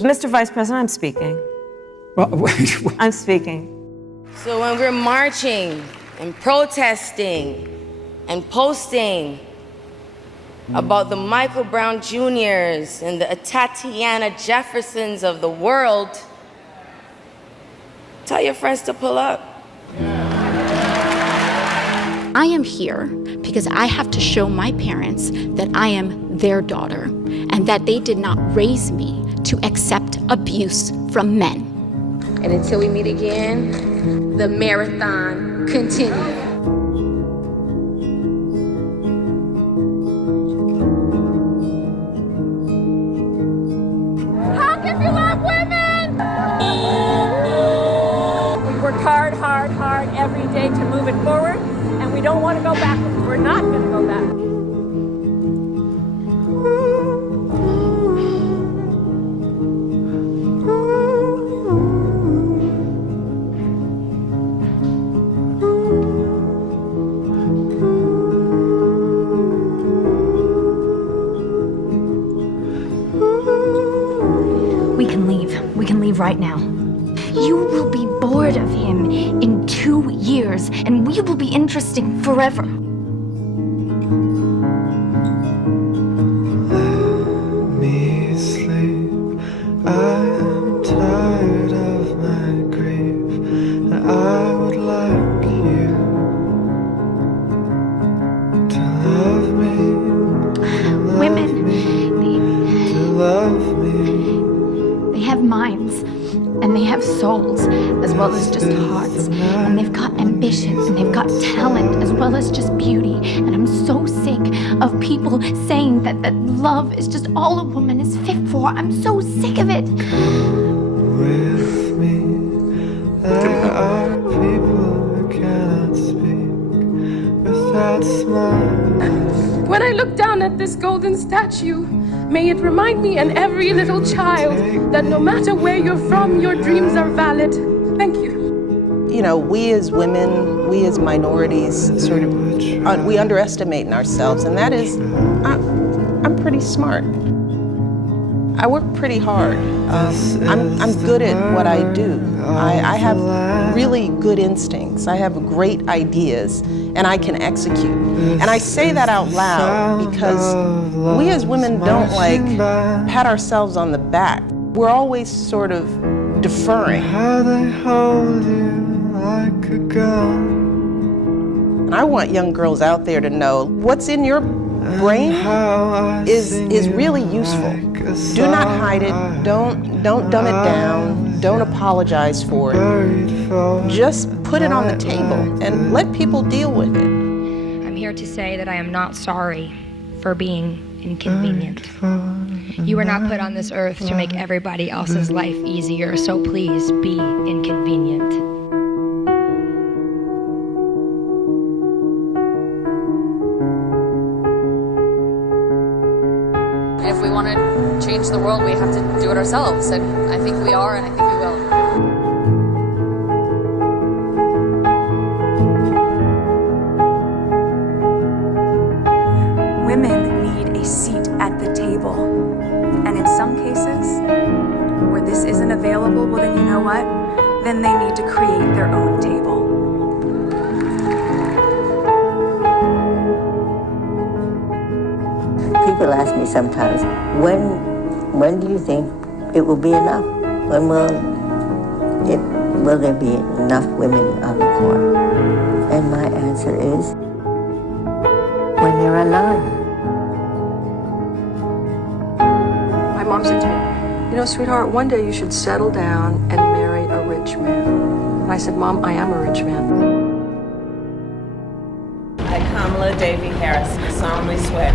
Mr. Vice President, I'm speaking. I'm speaking. So when we're marching and protesting and posting about the Michael Brown Jr.'s and the Tatiana Jeffersons of the world, tell your friends to pull up. I am here because I have to show my parents that I am their daughter and that they did not raise me to accept abuse from men. And until we meet again, the marathon continues. Hard every day to move it forward, and we don't want to go backwards. We're not going to go back. We can leave. We can leave right now. You will be bored of him in 2 years, and we will be interesting forever. Let me sleep. I am tired of my grief, and I would like you to love me, Women, to love me. they have minds. And they have souls, as well as just hearts. And they've got ambition, and they've got talent, as well as just beauty. And I'm so sick of people saying that love is just all a woman is fit for. I'm so sick of it. With me, there are people who cannot speak without smiles. When I look down at this golden statue, may it remind me and every little child that no matter where you're from, your dreams are valid. Thank you. You know, we as women, we as minorities, sort of, we underestimate in ourselves, and that is, I'm pretty smart. I work pretty hard. I'm good at what I do. I have really good instincts. I have great ideas, and I can execute. And I say that out loud because we as women don't like pat ourselves on the back. We're always sort of deferring. How they hold you like a gun. And I want young girls out there to know what's in your brain is really useful. Do not hide it. Don't dumb it down. Don't apologize for it. Just put it on the table and let people deal with it. I'm here to say that I am not sorry for being inconvenient. You were not put on this earth to make everybody else's life easier, so please be inconvenient. If we want to change the world, we have to do it ourselves, and I think we are, and I think we will. Women need a seat at the table. And in some cases, where this isn't available, well then you know what? Then they need to create their own table. People ask me sometimes, when do you think it will be enough? When will there be enough women on the court? And my answer is, when there are none. My mom said to me, you know, sweetheart, one day you should settle down and marry a rich man. And I said, Mom, I am a rich man. I, Kamala Davy Harris, solemnly swear.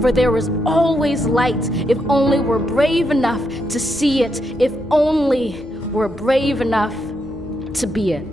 For there was always light, if only we're brave enough to see it, if only we're brave enough to be it.